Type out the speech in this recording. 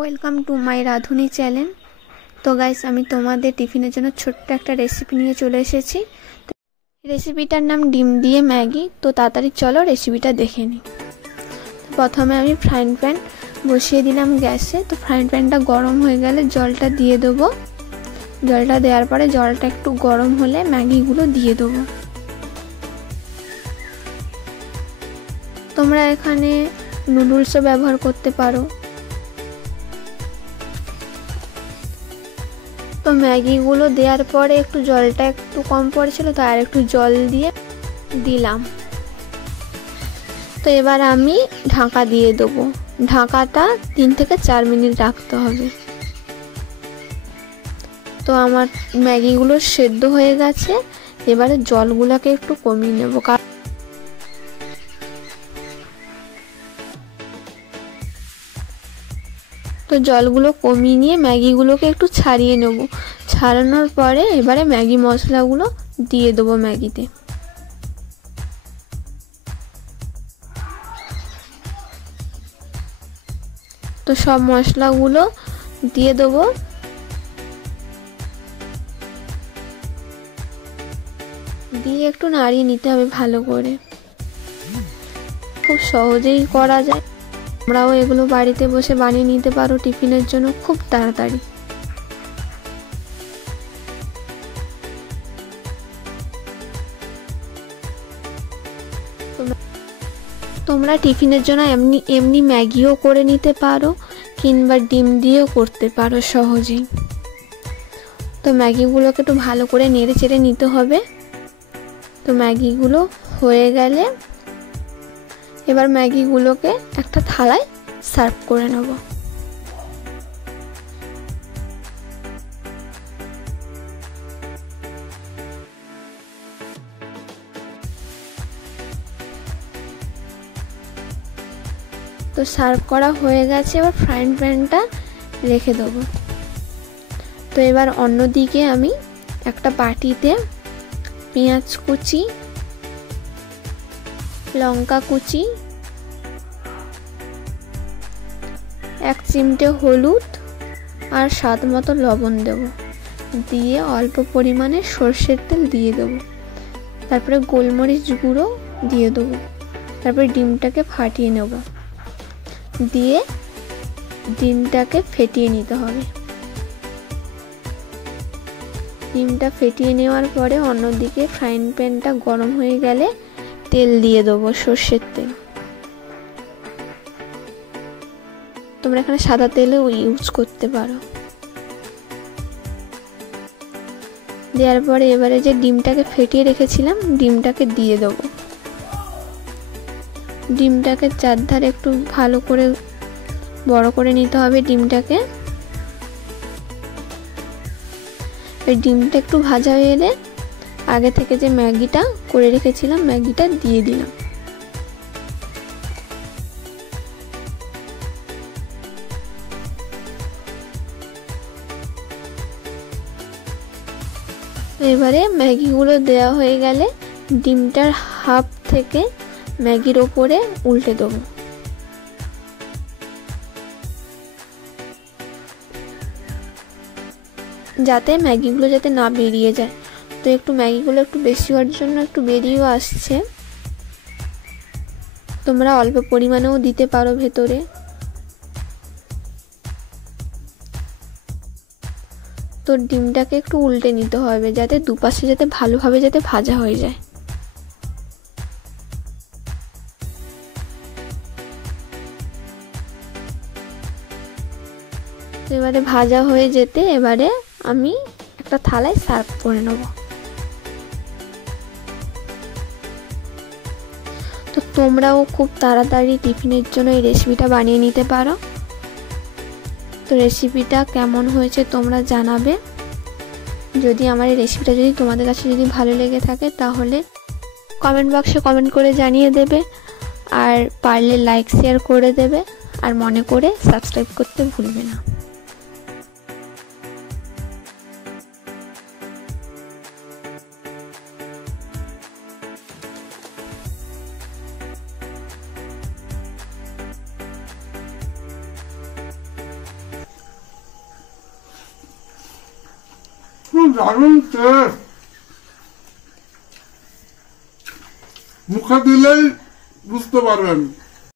Welcome to my Radhuni channel. তো guys, আমি তোমাদের টিফিনের জন্য ছোট্ট একটা রেসিপি নিয়ে চলে এসেছি। রেসিপিটার নাম ডিম দিয়ে ম্যাগি। তো তাড়াতাড়ি চলো রেসিপিটা দেখে নিই। প্রথমে আমি ফ্রাইং প্যান বসিয়ে দিলাম গ্যাসে। তো ফ্রাইং প্যানটা গরম হয়ে গেলে জলটা দিয়ে দেবো। জলটা দেওয়ার পরে জলটা একটু গরম হলে ম্যাগিগুলো দিয়ে দেবো। তোমরা এখানে নুডলসও ব্যবহার করতে পারো। তো ম্যাগিগুলো দেওয়ার পরে একটু জলটা একটু কম পড়েছিল, তো আর একটু জল দিয়ে দিলাম। তো এবার আমি ঢাকা দিয়ে দেবো। ঢাকাটা 3 থেকে 4 মিনিট রাখতে হবে। তো আমার ম্যাগিগুলো সেদ্ধ হয়ে গেছে। এবারে জলগুলোকে একটু কমিয়ে নেব। তো জলগুলো কমিয়ে নিয়ে ম্যাগিগুলোকে একটু ছাড়িয়ে নেব। ছাড়ানোর পরে এবারে ম্যাগি মশলাগুলো দিয়ে দেবো ম্যাগিতে। তো সব মশলাগুলো দিয়ে দেবো। দিয়ে একটু নাড়িয়ে নিতে হবে ভালো করে। খুব সহজেই করা যায়। তোমরাও এগুলো বাড়িতে বসে বানিয়ে নিতে পারো টিফিনের জন্য খুব তাড়াতাড়ি। তোমরা টিফিনের জন্য এমনি ম্যাগিও করে নিতে পারো, কিংবা ডিম দিয়েও করতে পারো সহজেই। তো ম্যাগিগুলোকে একটু ভালো করে নেড়ে চেড়ে নিতে হবে। তো ম্যাগিগুলো হয়ে গেলে এবার ম্যাগিগুলোকে একটা থালায় সার্ভ করে নেব। তো সার্ভ করা হয়ে গেছে। এবার ফ্রাইং প্যানটা রেখে দেবো। তো এবার অন্যদিকে আমি একটা বাটিতে পেঁয়াজ কুচি, লঙ্কা কুচি, 1 চিমটে হলুদ আর স্বাদ মতো লবণ দেব। দিয়ে অল্প পরিমাণে সর্ষের তেল দিয়ে দেবো। তারপরে গোলমরিচ গুঁড়ো দিয়ে দেবো। তারপরে ডিমটাকে ফাটিয়ে নেব। দিয়ে ডিমটাকে ফেটিয়ে নিতে হবে। ডিমটা ফেটিয়ে নেওয়ার পরে অন্যদিকে ফ্রাইং প্যানটা গরম হয়ে গেলে তেল দিয়ে দেবো, সর্ষের তেল। তোমরা এখানে সাদা তেলও ইউজ করতে পারো। দেওয়ার পরে এবারে যে ডিমটাকে ফেটিয়ে রেখেছিলাম ডিমটাকে দিয়ে দেবো। ডিমটাকে চারধারে একটু ভালো করে বড় করে নিতে হবে ডিমটাকে। ডিমটা একটু ভাজা হয়ে এলে আগে থেকে যে ম্যাগিটা করে রেখেছিলাম ম্যাগিটা দিয়ে দিলাম। এবারে ম্যাগিগুলো দেওয়া হয়ে গেলে ডিমটার হাফ থেকে ম্যাগির ওপরে উল্টে দেবো। যাতে ম্যাগিগুলো যাতে না বেরিয়ে যায়। তো একটু ম্যাগিগুলো একটু বেশি হওয়ার জন্য একটু বেরিয়েও আসছে। তোমরা অল্প পরিমাণেও দিতে পারো ভেতরে। তো ডিমটাকে একটু উল্টে নিতে হবে যাতে দুপাশে যাতে ভালোভাবে যাতে ভাজা হয়ে যায়। এবারে ভাজা হয়ে যেতে এবারে আমি একটা থালায় সার্ভ করে নেব। তো তোমরাও খুব তাড়াতাড়ি টিফিনের জন্য এই রেসিপিটা বানিয়ে নিতে পারো। তো রেসিপিটা কেমন হয়েছে তোমরা জানাবে। যদি আমার এই রেসিপিটা যদি তোমাদের কাছে যদি ভালো লেগে থাকে তাহলে কমেন্ট বক্সে কমেন্ট করে জানিয়ে দেবে। আর পারলে লাইক শেয়ার করে দেবে। আর মনে করে সাবস্ক্রাইব করতে ভুলবে না। দারুণ টেস্ট, মুখে দিলেই বুঝতে পারবেন।